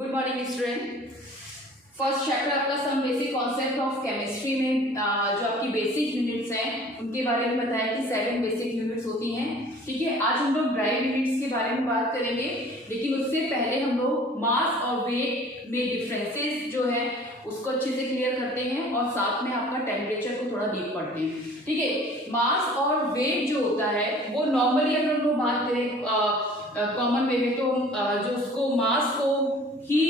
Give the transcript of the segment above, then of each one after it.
Good morning student. First chapter आपका some basic concept of chemistry में जो आपकी बेसिक यूनिट्स हैं उनके बारे में बताया कि 7 बेसिक यूनिट्स होती हैं। ठीक है, आज हम लोग ड्राइव यूनिट्स के बारे में बात करेंगे, लेकिन उससे पहले हम लोग मास और वेट में डिफरेंसेस जो है उसको अच्छे से क्लियर करते हैं और साथ में आपका टेम्परेचर को थोड़ा डीप पढ़ते हैं। ठीक है, मास और वेट जो होता है वो नॉर्मली अगर हम लोग बात करें कॉमन वे में तो जो उसको मास को ही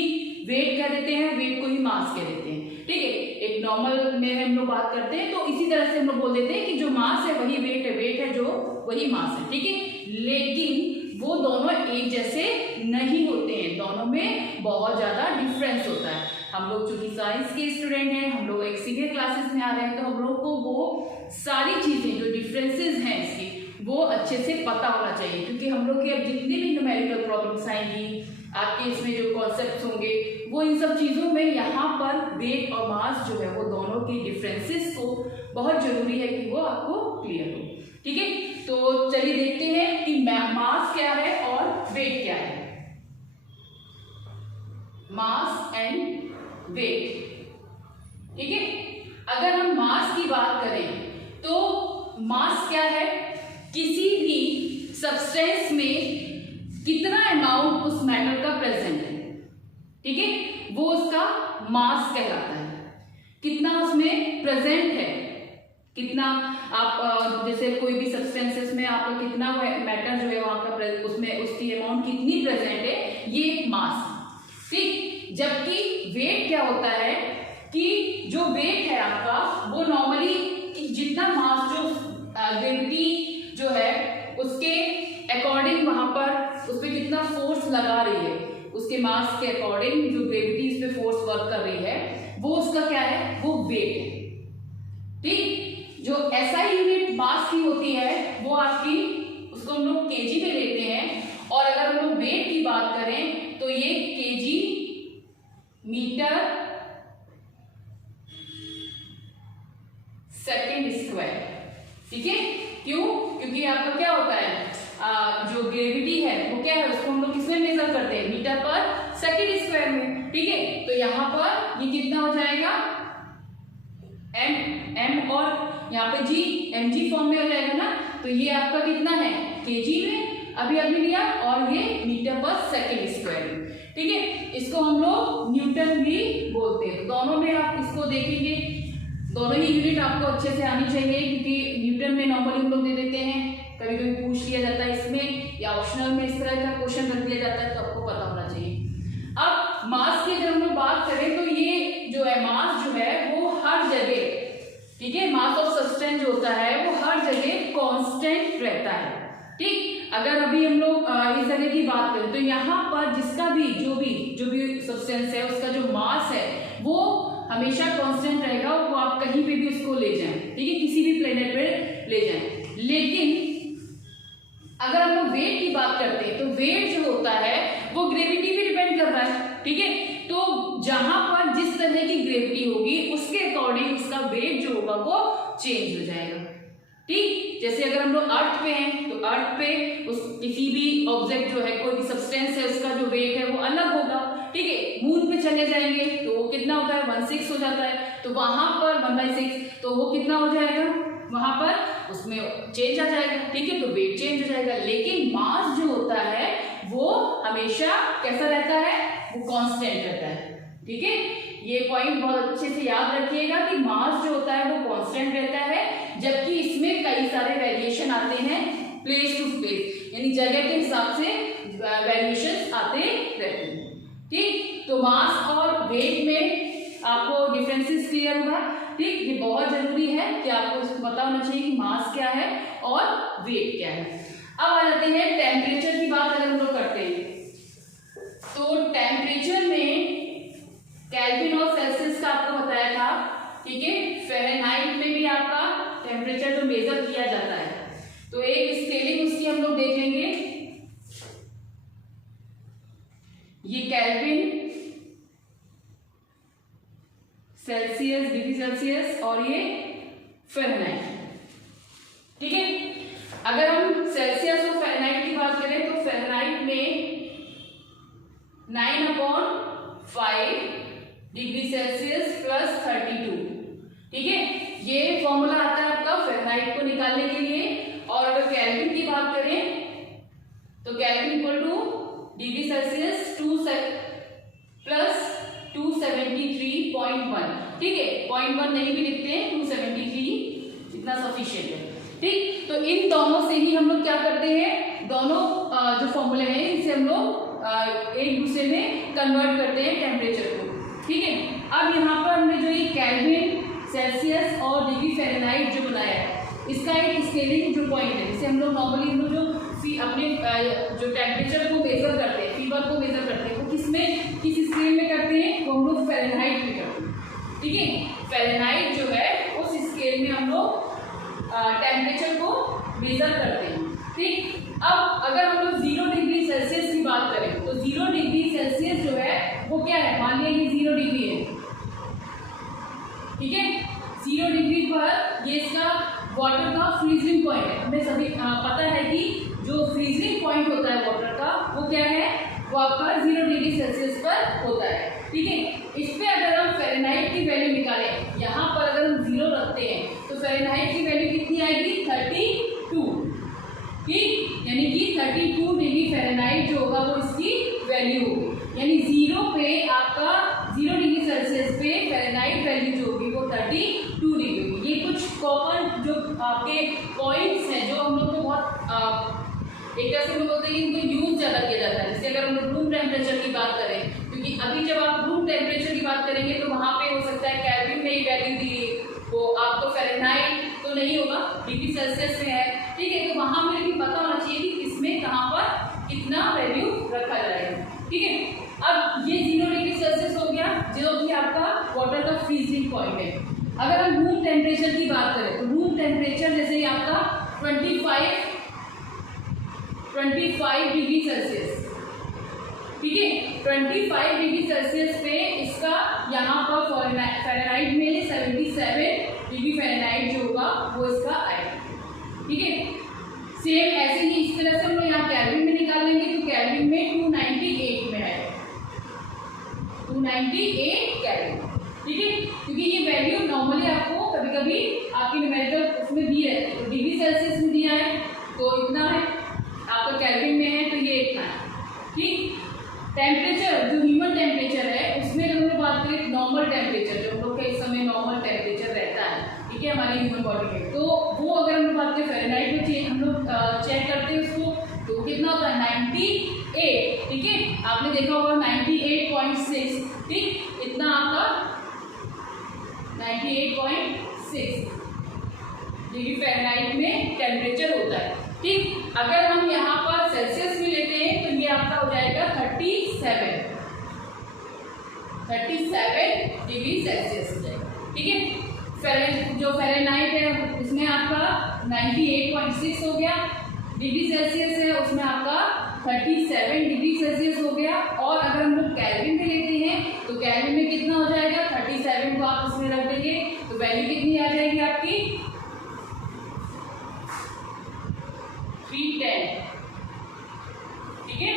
वेट कह देते हैं, वेट को ही मास कह देते हैं। ठीक है, एक नॉर्मल में हम लोग बात करते हैं तो इसी तरह से हम लोग बोल देते हैं कि जो मास है वही वेट है, वेट है जो वही मास है। ठीक है, लेकिन वो दोनों एक जैसे नहीं होते हैं, दोनों में बहुत ज्यादा डिफरेंस होता है। हम लोग चूंकि साइंस के स्टूडेंट हैं, हम लोग एक सीनियर क्लासेस में आ रहे हैं, तो हम लोग को वो सारी चीजें जो डिफरेंसेस हैं इसकी वो अच्छे से पता होना चाहिए, क्योंकि हम लोग की अब जितनी भी न्यूमेरिकल प्रॉब्लम्स आएंगी, आपके इसमें जो कॉन्सेप्ट्स होंगे वो इन सब चीजों में यहाँ पर वेट और मास जो है वो दोनों के डिफरेंसेस को बहुत जरूरी है कि वो आपको क्लियर हो। ठीक है, तो चलिए देखते हैं कि मास क्या है और वेट क्या है। Mass and weight. ठीक है, अगर हम मास की बात करें तो मास क्या है, किसी भी सब्सटेंस में कितना अमाउंट उस मैटर का प्रेजेंट है। ठीक है, वो उसका मास कहलाता है। कितना उसमें प्रेजेंट है, कितना आप जैसे कोई भी सब्सटेंसेस में आपका कितना मैटर जो है वहां का उसमें उसकी अमाउंट कितनी प्रेजेंट है, ये एक मास। ठीक, जबकि वेट क्या होता है कि जो वेट है आपका वो नॉर्मली जितना मास जो ग्रेविटी जो है उसके अकॉर्डिंग वहां पर उस पर कितना फोर्स लगा रही है, उसके मास के अकॉर्डिंग जो ग्रेविटी इस पे फोर्स वर्क कर रही है वो उसका क्या है, वो वेट है। ठीक, जो एसआई यूनिट मास की होती है वो आपकी उसको हम लोग केजी में लेते हैं, और अगर हम लोग वेट की बात करें तो ये केजी मीटर सेकेंड स्क्वायर। ठीक है, क्यों? क्योंकि आपका क्या होता है जो ग्रेविटी है वो क्या है, उसको हम लोग किसमें मेजर करते हैं, मीटर पर सेकेंड स्क्वायर में। ठीक है, तो यहाँ पर ये कितना हो जाएगा, एम और यहाँ पे जी, एम जी फॉर्म में हो जाएगा ना, तो ये आपका कितना है केजी में अभी लिया, और ये मीटर पर सेकेंड स्क्वायर में। ठीक है, इसको हम लोग न्यूटन भी बोलते हैं। तो दोनों में आप इसको देखेंगे, दोनों ही यूनिट आपको अच्छे से आनी चाहिए, क्योंकि न्यूटन में नॉर्मली हम लोग दे देते हैं, कभी कभी पूछ लिया जाता है इसमें, या ऑप्शनल में इस तरह का क्वेश्चन रख दिया जाता है, तो आपको पता होना चाहिए। अब मास की अगर हम लोग बात करें तो ये जो है मास जो है वो हर जगह, ठीक है, मास ऑफ सब्सटेंस जो होता है वो हर जगह कांस्टेंट रहता है। ठीक, अगर अभी हम लोग इस जगह की बात करें तो यहाँ पर जिसका भी जो भी सब्सटेंस है उसका जो मास है वो हमेशा कांस्टेंट रहेगा, वो आप कहीं पे भी उसको ले जाएं, ठीक है, किसी भी प्लेनेट पे ले जाएं। लेकिन अगर हम लोग वेट की बात करते हैं तो वेट जो होता है वो ग्रेविटी पे डिपेंड कर रहा है। ठीक है, तो जहां पर जिस तरह की ग्रेविटी होगी उसके अकॉर्डिंग उसका वेट जो होगा वो चेंज हो जाएगा। ठीक, जैसे अगर हम लोग अर्थ पे हैं तो अर्थ पे उस किसी भी ऑब्जेक्ट जो है, कोई भी सब्सटेंस है, उसका जो वेट है वो अलग होगा। ठीक है, मून पे चले जाएंगे तो वो कितना होता है 1/6 हो जाता है, तो वहां पर 1/6 तो वो कितना हो जाएगा, वहां पर उसमें चेंज आ जाएगा। ठीक है, तो वेट चेंज हो जाएगा, लेकिन मास जो होता है वो हमेशा कैसा रहता है, वो कांस्टेंट रहता है। ठीक है, ये पॉइंट बहुत अच्छे से याद रखिएगा कि मास जो होता है वो कांस्टेंट रहता है, जबकि इसमें कई सारे वेरिएशन आते हैं प्लेस टू प्लेस, यानी जगह के हिसाब से वेरिएशन आते रहते हैं। ठीक, तो मास और वेट में आपको डिफरेंसेस क्लियर हुआ। ठीक, ये बहुत जरूरी है कि आपको इसको पता होना चाहिए कि मास क्या है और वेट क्या है। अब आ जाते हैं टेम्परेचर की बात अगर हम लोग करते हैं तो टेम्परेचर में केल्विन और सेल्सियस का आपको बताया था। ठीक है, फ़ारेनहाइट में भी आपका टेम्परेचर जो मेजर किया जाता है, तो एक स्केलिंग उसकी हम लोग देख लेंगे। ये केल्विन, सेल्सियस, डिग्री सेल्सियस, और ये फ़ारेनहाइट। ठीक है, अगर हम सेल्सियस और फ़ारेनहाइट की बात करें तो फ़ारेनहाइट में 9/10 डिग्री सेल्सियस प्लस 32। ठीक है, ये फॉर्मूला आता है आपका फ़ारेनहाइट को निकालने के लिए। और अगर केल्विन की बात करें तो kelvin equal two degree Celsius plus 273.1। ठीक है, 0.1 नहीं भी लिखते हैं, 273 इतना सफिशिएंट है। ठीक, तो इन दोनों से ही हम लोग क्या करते हैं, दोनों जो फॉर्मूले हैं इनसे हम लोग एक दूसरे में कन्वर्ट करते हैं टेम्परेचर को। ठीक है, अब यहाँ पर हमने जो ये केल्विन, सेल्सियस और डिग्री फ़ारेनहाइट जो बनाया है, इसका एक स्केलिंग जो पॉइंट है, जिसे हम लोग नॉर्मली हम लोग जो अपने जो टेम्परेचर को मेजर करते हैं, फीवर को मेजर करते हैं, वो किस स्केल में करते हैं, तो हम लोग फ़ारेनहाइट में करते हैं। ठीक है, फ़ारेनहाइट जो है उस स्केल में हम लोग टेम्परेचर को मेजर करते हैं। ठीक, अब अगर हम लोग 0 डिग्री सेल्सियस की बात करें तो 0 डिग्री सेल्सियस जो है वो क्या है, मान लिया कि 0 डिग्री है। ठीक है, 0 डिग्री पर ये इसका वाटर का फ्रीजिंग पॉइंट है। हमें सभी पता है कि जो फ्रीजिंग पॉइंट होता है वाटर का वो क्या है, वो आपका 0 डिग्री सेल्सियस पर होता है। ठीक है, इस पे अगर हम फ़ारेनहाइट की वैल्यू निकालें, यहाँ पर अगर हम 0 रखते हैं तो फ़ारेनहाइट की वैल्यू कितनी आएगी, 32। ठीक, यानी कि 32 डिग्री फ़ारेनहाइट जो होगा वो इसकी वैल्यू होगी। यानी 0 पे आपका 0 डिग्री सेल्सियस पे फ़ारेनहाइट वैल्यू जो होगी वो 32 डिग्री होगी। ये कुछ कॉमन जो आपके पॉइंट्स हैं जो हम लोग को बहुत एक तरह से हम बोलते हैं कि इनको यूज ज़्यादा किया जाता है। जैसे अगर हम लोग रूम टेम्परेचर की बात करें, क्योंकि अभी जब आप रूम टेम्परेचर की बात करेंगे तो वहाँ पे हो सकता है केल्विन में ही वैल्यू दी हो, आपको फ़ारेनहाइट तो नहीं होगा, डिग्री सेल्सियस में है। ठीक है, तो वहाँ मुझे भी पता होना चाहिए कि किसमें कहाँ पर कितना वैल्यू रखा जाएगा। ठीक है, अब ये 0 डिग्री सेल्सियस हो गया जो कि आपका वाटर का फ्रीजिंग पॉइंट है। अगर हम रूम टेम्परेचर की बात करें तो रूम टेम्परेचर जैसे ही आपका 25 डिग्री सेल्सियस। ठीक है, 25 डिग्री सेल्सियस पे इसका यहाँ पर फ़ारेनहाइट में 77 डिग्री फ़ारेनहाइट जो होगा वो इसका आएगा। ठीक है, सेम ऐसे ही इस तरह से हम लोग यहाँ केल्विन में निकाल लेंगे तो केल्विन में 298 में आएगा, 298 केल्विन। ठीक है, क्योंकि ये वैल्यू नॉर्मली आपको कभी कभी आपकी न्यूमेरिकल उसमें दी रहती है। तो डिग्री सेल्सियस में दिया है तो इतना है, आपका केल्विन में है तो ये इतना है। ठीक, टेम्परेचर जो ह्यूमन टेम्परेचर है उसमें अगर हम लोग बात करें नॉर्मल टेम्परेचर जो हम लोग का इस समय नॉर्मल टेम्परेचर रहता है, ठीक है, हमारी ह्यूमन बॉडी में, तो वो अगर हम लोग बात करें फ़ारेनहाइट में हम लोग चेक करते हैं उसको तो कितना होता है, 98। ठीक है, आपने देखा होगा 98.6। ठीक, इतना आपका 98.6 डिग्री फ़ारेनहाइट में टेम्परेचर होता है। ठीक, अगर हम यहाँ पर सेल्सियस में लेते हैं तो ये आपका हो जाएगा 37 डिग्री सेल्सियस हो जाएगा। ठीक है, जो फ़ारेनहाइट है उसमें आपका 98.6 हो गया, डिग्री सेल्सियस है उसमें आपका 37 डिग्री सेल्सियस हो गया। और अगर हम लोग केल्विन में लेते हैं तो केल्विन में कितना हो जाएगा, 37 को आप उसमें रख देंगे तो वैल्यू कितनी आ जाएगी आपकी 310। ठीक है,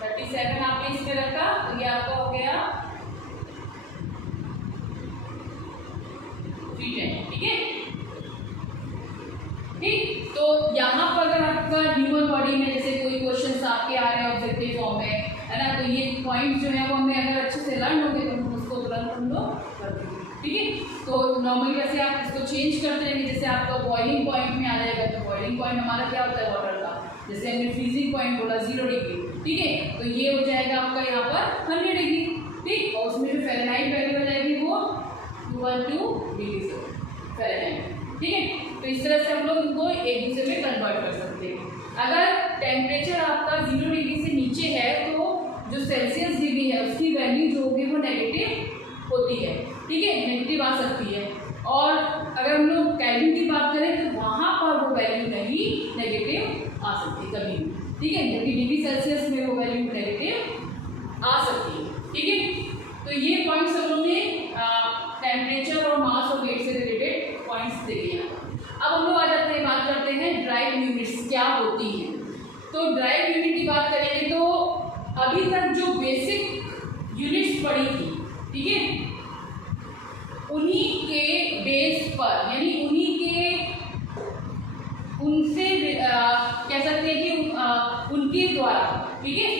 37 आपने इसमें रखा तो ये आपका हो गया 310। ठीक है, ठीक, तो यहाँ पर अगर आपका ह्यूमन बॉडी में जैसे कोई क्वेश्चंस आपके आ रहे हैं ऑब्जेक्टिव फॉर्म में, है ना, तो ये पॉइंट जो है वो हमें अगर अच्छे से लर्न हो गए तो हम उसको तुरंत हम लोग कर देंगे। ठीक है, तो नॉर्मली वैसे आप इसको चेंज करते रहेंगे, जैसे आपका बॉइलिंग पॉइंट में आ जाएगा तो बॉइलिंग पॉइंट हमारा क्या होता है वाटर का, जैसे हमने फ्रीजिंग पॉइंट बोला 0 डिग्री। ठीक है, तो ये हो जाएगा आपका यहाँ पर 100 डिग्री। ठीक, और उसमें जो फ़ारेनहाइट वैल्यू हो जाएगी वो 212 डिग्री फ़ारेनहाइट। ठीक है, तो इस तरह से हम लोग इनको एक दूसरे में कन्वर्ट कर सकते हैं। अगर टेम्परेचर आपका 0 डिग्री से नीचे है तो जो सेल्सियस डिग्री है उसकी वैल्यू जो होगी वो नेगेटिव होती है। ठीक है, नेगेटिव आ सकती है। और अगर हम लोग केल्विन की बात करें तो वहाँ पर वो वैल्यू नहीं नेगेटिव आ सकती कभी भी। ठीक है, जबकि डिग्री सेल्सियस में वो वैल्यू नेगेटिव आ सकती है। ठीक है, तो ये पॉइंट्स हम लोग ने टेम्परेचर और मास और वेट से रिलेटेड पॉइंट्स देखे हैं। अब हम लोग आ जाते हैं, बात करते हैं ड्राइव यूनिट्स क्या होती हैं। तो ड्राइव यूनिट की बात करेंगे तो अभी तक जो बेसिक यूनिट्स पढ़ी थी ठीक है, उन्हीं के बेस पर, यानी उन्हीं के, उनसे कह सकते हैं कि उनके द्वारा, ठीक है,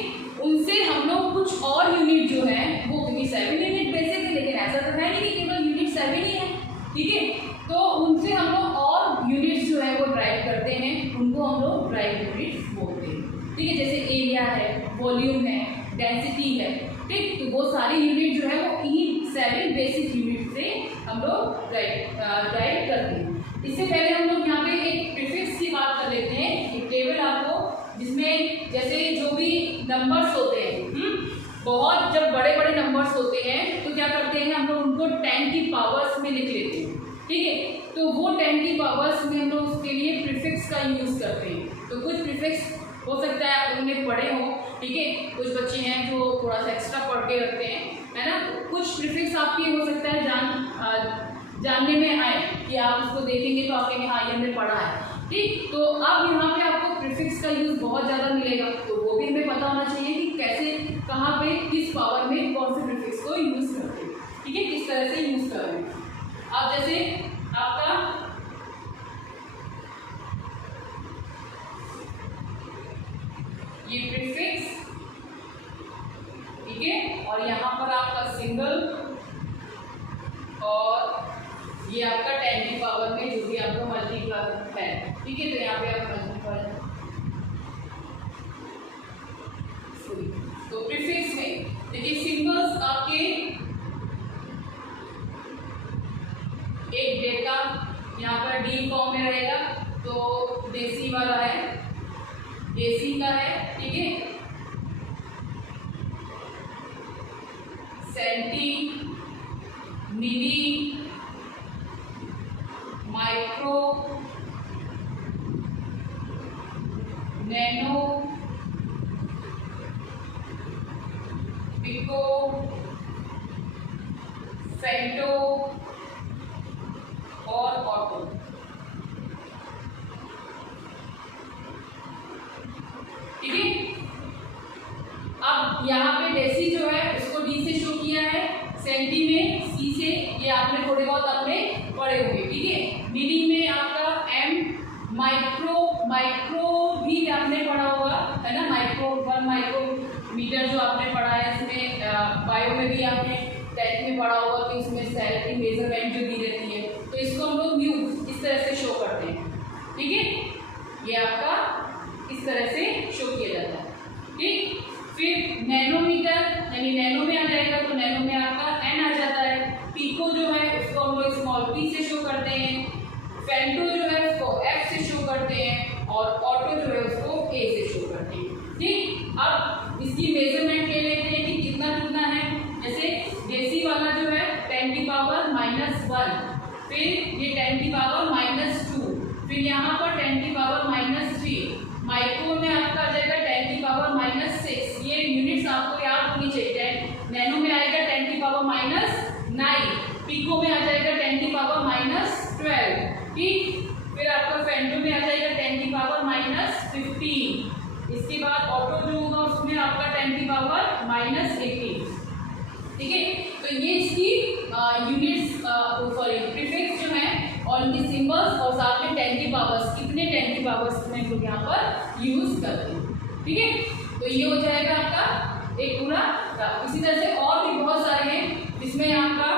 उनसे हम लोग कुछ और यूनिट जो है वो, क्योंकि 7 यूनिट बेसिक है, लेकिन ऐसा तो है नहीं कि केवल यूनिट 7 ही है, ठीक है, तो उनसे हम लोग और यूनिट्स जो है वो ड्राइव करते हैं, उनको हम लोग ड्राइव यूनिट्स बोलते हैं, ठीक है, जैसे एरिया है, वॉल्यूम है, डेंसिटी है, ठीक, तो वो सारी यूनिट जो है वो इन 7 बेसिक यूनिट से हम लोग ड्राइव करते हैं। इससे पहले हम लोग यहाँ पे एक प्रीफिक्स की बात कर लेते हैं, एक टेबल आपको, जिसमें जैसे जो भी नंबर्स होते हैं, बहुत जब बड़े बड़े नंबर्स होते हैं तो क्या करते हैं हम लोग उनको 10 की पावर्स में लिख लेते हैं, ठीक है, तो वो 10 की पावर्स में हम लोग उसके लिए प्रीफिक्स का यूज करते हैं। तो कुछ प्रीफिक्स हो सकता है आप उन्हें पढ़े हो, ठीक है, कुछ बच्चे हैं जो थोड़ा सा एक्स्ट्रा पढ़ के रखते हैं, है ना, कुछ प्रीफिक्स आपके हो सकता है जानने में आए कि आप उसको देखेंगे तो आप कहेंगे हाँ ये हमने पढ़ा है, ठीक, तो अब यहाँ पे आपको प्रीफिक्स का यूज बहुत ज़्यादा मिलेगा, तो वो भी हमें पता होना चाहिए कि कैसे, कहाँ पे, किस पावर में कौन से प्रीफिक्स को यूज करते हैं, ठीक है, किस तरह से यूज कर रहे हैं। अब जैसे आपका ये प्रीफिक्स, ठीक है, और यहाँ पर आपका सिंबल, और ये आपका 10 की पावर में जो भी आपका मल्टीप्लाई है, ठीक है, तो यहाँ पे आप मल्टीप्लाई, तो प्रीफिक्स में देखिए सिंबल्स आपके एक डेटा यहाँ पर डी फॉर्म में रहेगा, तो देसी वाला है, देसी का है, ठीक है, सेंटी, मिली, माइक्रो, नैनो, पिको, फेंटो और ऑटो, ठीक है। अब यहाँ पे डेसी जो है उसको डी से शो किया है, सेंटी में सी से, ये आपने थोड़े बहुत अपने पढ़े होंगे, ठीक है। मिली में आपका एम, माइक्रो भी आपने पढ़ा होगा, है ना, माइक्रो 1 माइक्रोमीटर जो आपने पढ़ा है, इसमें बायो में भी आपने 10th में पढ़ा होगा कि उसमें सेल की मेजरमेंट जो दी रहती है, तो इसको हम लोग म्यू इस तरह से शो करते हैं, ठीक है, ये आपका इस तरह से शो किया जाता है, ठीक। फिर नैनोमीटर, यानी नैनो में आ जाएगा, तो नैनो में आपका एन आ जाता है। पिको जो है उसको हम लोग स्मॉल पी से शो करते हैं, फेंटो जो है उसको एफ से शो करते हैं, और ऑटो जो है उसको ए से शो करते हैं, ठीक। अब इसकी मेजरमेंट ले लेते हैं कि कितना है, जैसे देसी वाला जो है 10 की पावर -1, फिर ये 10 की पावर -2, फिर यहाँ पर 10 की पावर -3, माइक्रो में आपका आ जाएगा 10 की पावर -6, ये यूनिट्स आपको याद होनी चाहिए। नैनो में आएगा 10 की पावर -9, पिको में आ जाएगा 10 की पावर -12, ठीक। फिर आपका फेंटो में आ जाएगा 10 की पावर -15, इसके बाद ऑटो जो होगा उसमें आपका 10 की पावर -18, ठीक है। तो ये इसकी यूनिट्स, सॉरी प्रीफिक्स जो है और इनकी सिंबल्स, और साथ में 10 की पावर्स, कितने 10 की पावर्स में लोग यहाँ पर यूज करते हैं, ठीक है। तो ये हो जाएगा आपका एक पूरा। इसी तरह से और भी बहुत सारे हैं, जिसमें आपका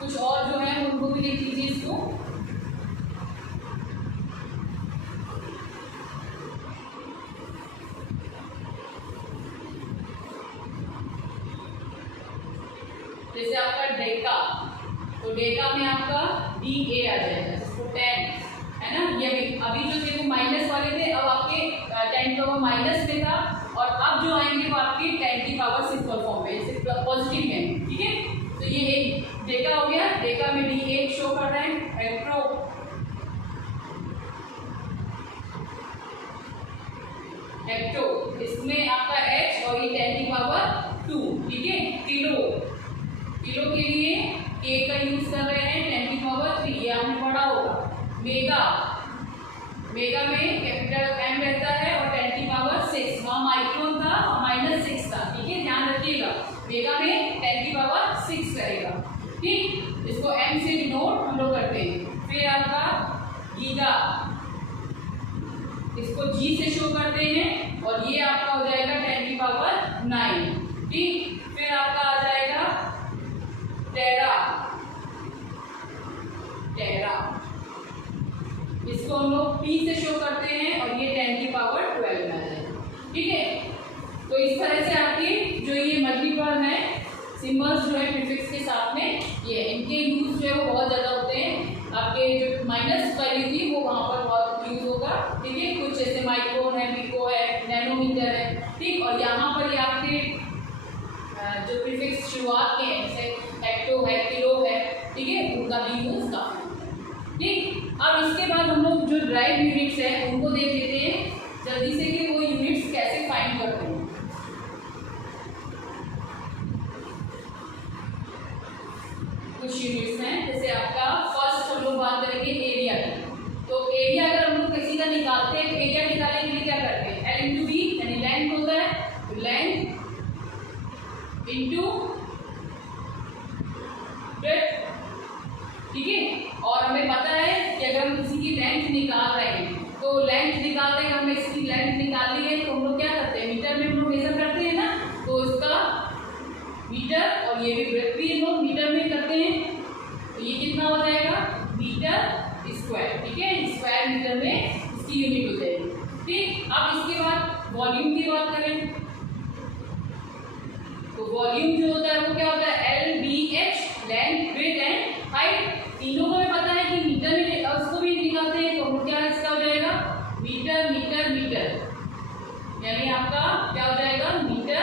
कुछ और जो है उनको भी देख लीजिए इसको। जैसे आपका डेका, तो डेका में आपका DA आ जाएगा, जिसको 10 है ना, ये अभी जो थे वो माइनस वाले थे, अब आपके 10 का वो माइनस में था, और अब जो आएंगे वो आपके 10 की पावर सिंपल फॉर्म में, जैसे पॉजिटिव में, ठीक है। तो ये एक डेका हो गया, डेका में DA शो कर रहे हैं। हेक्टो, हेक्टो इसमें आपका H और ये 10 की पावर 2, ठीक है। किलो, किलो के लिए K का यूज कर रहे हैं 10 की पावर 3, ये आपने पढ़ा होगा। मेगा, मेगा में कैपिटल M रहता है और 10 की पावर 6, वहाँ माइक्रोन था और -6 था, ठीक है, ध्यान रखिएगा। मेगा में जीब्रा, इसको जी से शो करते हैं और ये आपका हो जाएगा 10 की पावर 9। ठीक, फिर आपका आ जाएगा टेरा, टेरा, इसको हम लोग पी से शो करते हैं और ये 10 की पावर 12 आ जाएगा। ठीक है, तो इस तरह से आपके जो ये मल्टीपल है सिंबल्स जो है प्रीफिक्स के साथ में, ये इनके यूज जो है वो बहुत ज़्यादा होते हैं। आपके जो माइनस वैल्यू थी वो वहाँ पर बहुत यूज होगा। ठीक है, कुछ जैसे माइक्रोन है, पिको है, नैनोमीटर है। ठीक, और यहाँ पर ये आपके जो प्रीफिक्स शुरुआत के हैं जैसे हेक्टो है, किलो है, ठीक है, उनका भी यूज काफी। ठीक, अब इसके बाद हम लोग जो ड्राइव यूनिट्स है उनको देख लेते हैं जल्दी से कि वो यूनिट्स कैसे फाइंड करते हैं। कुछ यूनिट्स हैं, जैसे आपका फर्स्ट हम लोग बात करेंगे एरिया की। तो एरिया अगर हम लोग किसी का निकालते हैं तो एरिया निकालने के लिए क्या करते हैं, एल इंटू बी यानी लेंथ होता है, तो लेंथ इंटू ब्रेड्थ। ठीक है, और हमें पता है कि अगर हम किसी की लेंथ निकाल रहे हैं तो लेंथ निकाल रहे हैं, हमें इसकी लेंथ निकालनी है तो हम लोग क्या करते हैं, मीटर में हम लोग मेजर करते हैं ना, तो इसका मीटर और ये भी ब्रेथ भी हम लोग मीटर में करते हैं, तो ये कितना हो जाएगा मीटर स्क्वायर। ठीक है, स्क्वायर मीटर में इसकी यूनिट हो जाएगी। ठीक, अब इसके बाद वॉल्यूम की बात करें तो वॉल्यूम जो होता है वो क्या होता है, L B H, length breadth and height. तीनों को हमें पता है कि मीटर में उसको भी निकालते हैं, तो क्या इसका हो जाएगा मीटर मीटर मीटर, यानी आपका क्या हो जाएगा मीटर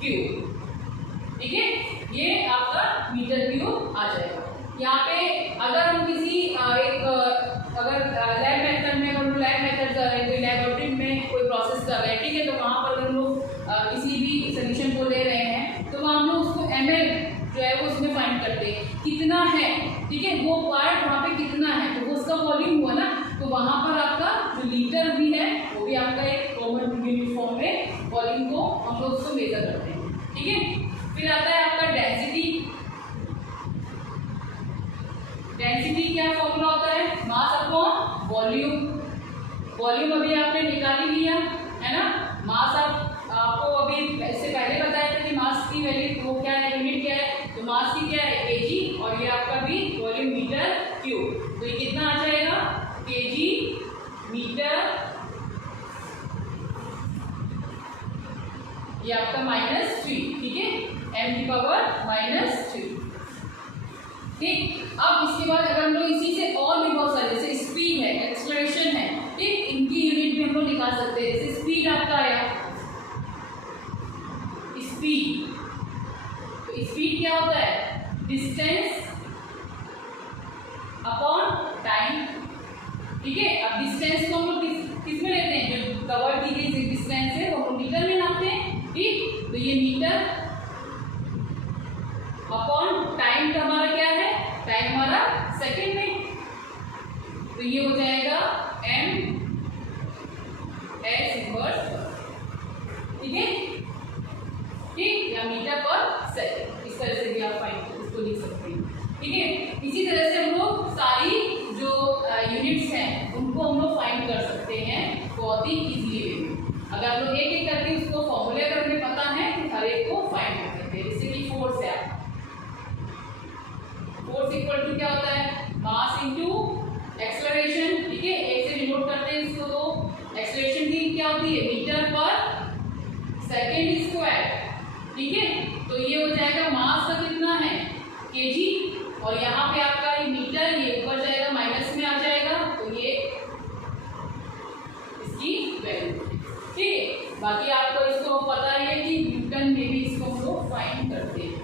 क्यूब। ठीक है, ये आपका मीटर क्यूब आ जाएगा। यहाँ पे अगर हम किसी अगर लैब मेथड में हम लैब मेथड कर रहे हैं, कोई लैबोरेटरी में कोई प्रोसेस कर रहे हैं, ठीक है, तो वहाँ पर हम लोग किसी भी सोल्यूशन को ले रहे हैं तो वहाँ हम लोग उसको ml जो है वो उसमें फाइंड करते हैं कितना है। ठीक है, वो पार्ट वहाँ पे कितना है तो वो उसका वॉल्यूम हुआ ना, तो वहाँ पर आपका जो लीटर भी है वो भी आपका एक कॉमन यूनिट फॉर्म में वॉल्यूम को हम लोग उसको मेजर करते हैं। ठीक है, फिर आता है आपका डेंसिटी। डेंसिटी क्या फॉर्मूला होता है, मास अपॉन वॉल्यूम। वॉल्यूम अभी आपने निकाल ही लिया है ना, मास आपको अभी इससे पहले बताया था कि मास की वैल्यू वो क्या है, यूनिट क्या है, तो मास की क्या है केजी, और ये आपका भी वॉल्यूम मीटर क्यूब। तो ये कितना आ जाएगा केजी मीटर, ये आपका -3। ठीक है, m की पावर -3। ठीक, अब इसके बाद अगर हम लोग इसी से और भी बहुत सारे जैसे स्पीड है, एक्सेलरेशन है, ठीक, इनकी यूनिट भी हम लोग निकाल सकते हैं। जैसे स्पीड आपका आया, स्पीड, तो स्पीड क्या होता है डिस्टेंस अपॉन टाइम। ठीक है, अब डिस्टेंस को हम लोग किस में लेते हैं, जो कवर की गई डिस्टेंस है वो हम मीटर में नापते हैं। ठीक, तो ये मीटर अपॉन टाइम का हमारा क्या है, टाइम हमारा सेकंड में, तो ये हो जाएगा m s इनवर्स। ठीक है, ठीक, या मीटर पर सेकंड, इस तरह से भी आप इसको लिख सकते हैं। ठीक है, इसी तरह से हम लोग सारी जो यूनिट्स हैं उनको हम लोग फाइंड कर सकते हैं बहुत ही इजीली वे। अगर आप लोग एक एक करके उसको फॉर्मूले अगर हमें पता है हर एक को फाइंड कर सकते हैं। जैसे कि फोर्स है, फोर्स इक्वल टू क्या होता है मास इनटू एक्सेलरेशन। ठीक है, एक से डिनोट करते हैं इसको, तो एक्सेलरेशन की क्या होती है मीटर पर सेकंड स्क्वायर। ठीक है, तो ये हो जाएगा मास का कितना है केजी, और यहाँ पे आपका ये मीटर ये ऊपर जाएगा माइनस में आ जाएगा, तो ये इसकी वैल्यू। ठीक है, बाकी आपको इसको पता है कि न्यूटन में भी इसको हम लोग फाइंड करते हैं।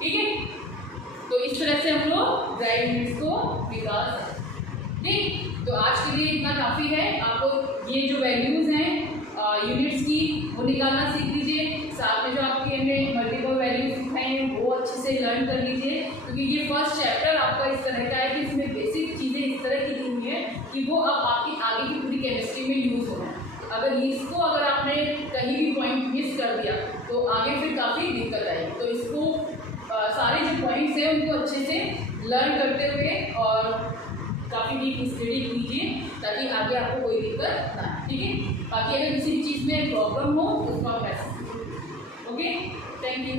ठीक है, तो इस तरह से हम लोग ड्राइव यूनिट्स को निकाल सकते हैं। ठीक, तो आज के लिए इतना काफ़ी है। आप लोग ये जो वैल्यूज़ हैं यूनिट्स की वो निकालना सीख लीजिए, साथ में जो आपके हमने मल्टीपल वैल्यूज सिखाए हैं वो अच्छे से लर्न कर लीजिए, क्योंकि ये फर्स्ट चैप्टर आपका इस तरह का है कि इसमें बेसिक चीज़ें इस तरह की दी हुई हैं कि वो अब आपकी आगे की पूरी केमिस्ट्री में यूज़ हो रहा है। अगर इसको अगर आपने कहीं भी पॉइंट मिस कर दिया तो आगे फिर काफ़ी दिक्कत आएगी। तो इसको सारे जो पॉइंट्स हैं उनको अच्छे से लर्न करते हुए और काफ़ी डीप स्टडी कीजिए ताकि आगे आपको कोई दिक्कत ना आए, ठीक है। बाकी अगर किसी भी चीज़ में प्रॉब्लम हो तो उसको आप मैसेज, ओके। Thank you.